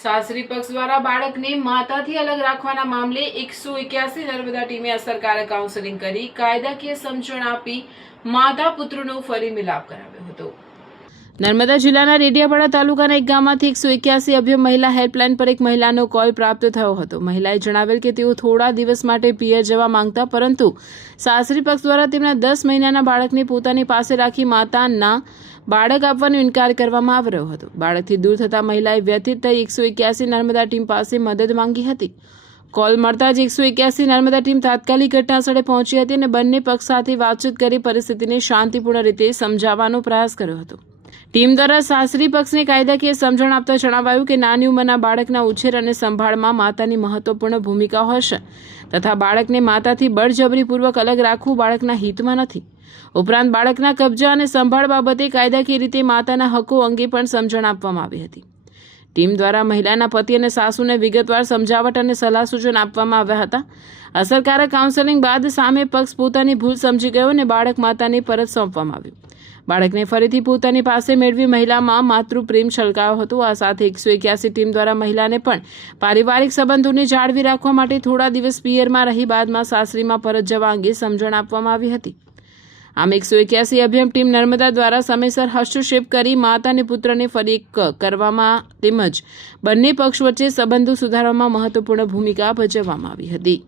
સાસરી પક્ષ દ્વારા બાળકને માતાથી અલગ રાખવાના મામલે 181 નર્મદા ટીમે અસરકારક કાઉન્સેલિંગ કરી કાયદાકીય સમજણ આપી માતા પુત્રનો ફરી મિલાપ કરાવ્યો હતો। નર્મદા જિલ્લાના રેડિયાપાડા તાલુકાના એક ગામમાંથી 181 અભ્યમ મહિલા હેલ્પલાઇન પર એક મહિલાનો કોલ પ્રાપ્ત થયો હતો। મહિલાએ જણાવેલ કે તેઓ થોડા દિવસ માટે પિયર જવા માંગતા, પરંતુ સાસરી પક્ષ દ્વારા તેમના 10 મહિનાના બાળકને પોતાની પાસે રાખી માતાના બાળક આપવાનો ઇનકાર કરવામાં આવી રહ્યો હતો। બાળકથી દૂર થતા મહિલાએ વ્યથિત થઈ 181 નર્મદા ટીમ પાસે મદદ માંગી હતી। કોલ મળતા જ 181 નર્મદા ટીમ તાત્કાલિક ઘટનાસ્થળે પહોંચી હતી અને બંને પક્ષ સાથે વાતચીત કરી પરિસ્થિતિને શાંતિપૂર્ણ રીતે સમજાવવાનો પ્રયાસ કર્યો હતો। ટીમ દ્વારા સાસરી પક્ષને કાયદાકીય સમજણ આપતા જણાવાયું કે નાની ઉંમરના બાળકના ઉછેર અને સંભાળમાં માતાની મહત્વપૂર્ણ ભૂમિકા હશે તથા બાળકને માતાથી બળજબરીપૂર્વક અલગ રાખવું બાળકના હિતમાં નથી। ઉપરાંત બાળકના કબજા અને સંભાળ બાબતે કાયદાકીય રીતે માતાના હકો અંગે પણ સમજણ આપવામાં આવી હતી। ટીમ દ્વારા મહિલાના પતિ અને સાસુને વિગતવાર સમજાવટ અને સલાહ સૂચન આપવામાં આવ્યા હતા। અસરકારક કાઉન્સેલિંગ બાદ સામે પક્ષ પોતાની ભૂલ સમજી ગયો અને બાળક માતાને પરત સોંપવામાં આવ્યું। બાળકને ફરીથી પોતાની પાસે મેળવી મહિલામાં માતૃપ્રેમ છલકાયો હતો। આ સાથે 181 ટીમ દ્વારા મહિલાને પણ પારિવારિક સંબંધોને જાળવી રાખવા માટે થોડા દિવસ પિયરમાં રહી બાદમાં સાસરીમાં પરત જવા અંગે સમજણ આપવામાં આવી હતી। આમ 181 અભિયમ ટીમ નર્મદા દ્વારા સમયસર હસ્તક્ષેપ કરી માતા અને પુત્રને ફરી એક કરવામાં તેમજ બંને પક્ષ વચ્ચે સંબંધો સુધારવામાં મહત્વપૂર્ણ ભૂમિકા ભજવવામાં આવી હતી।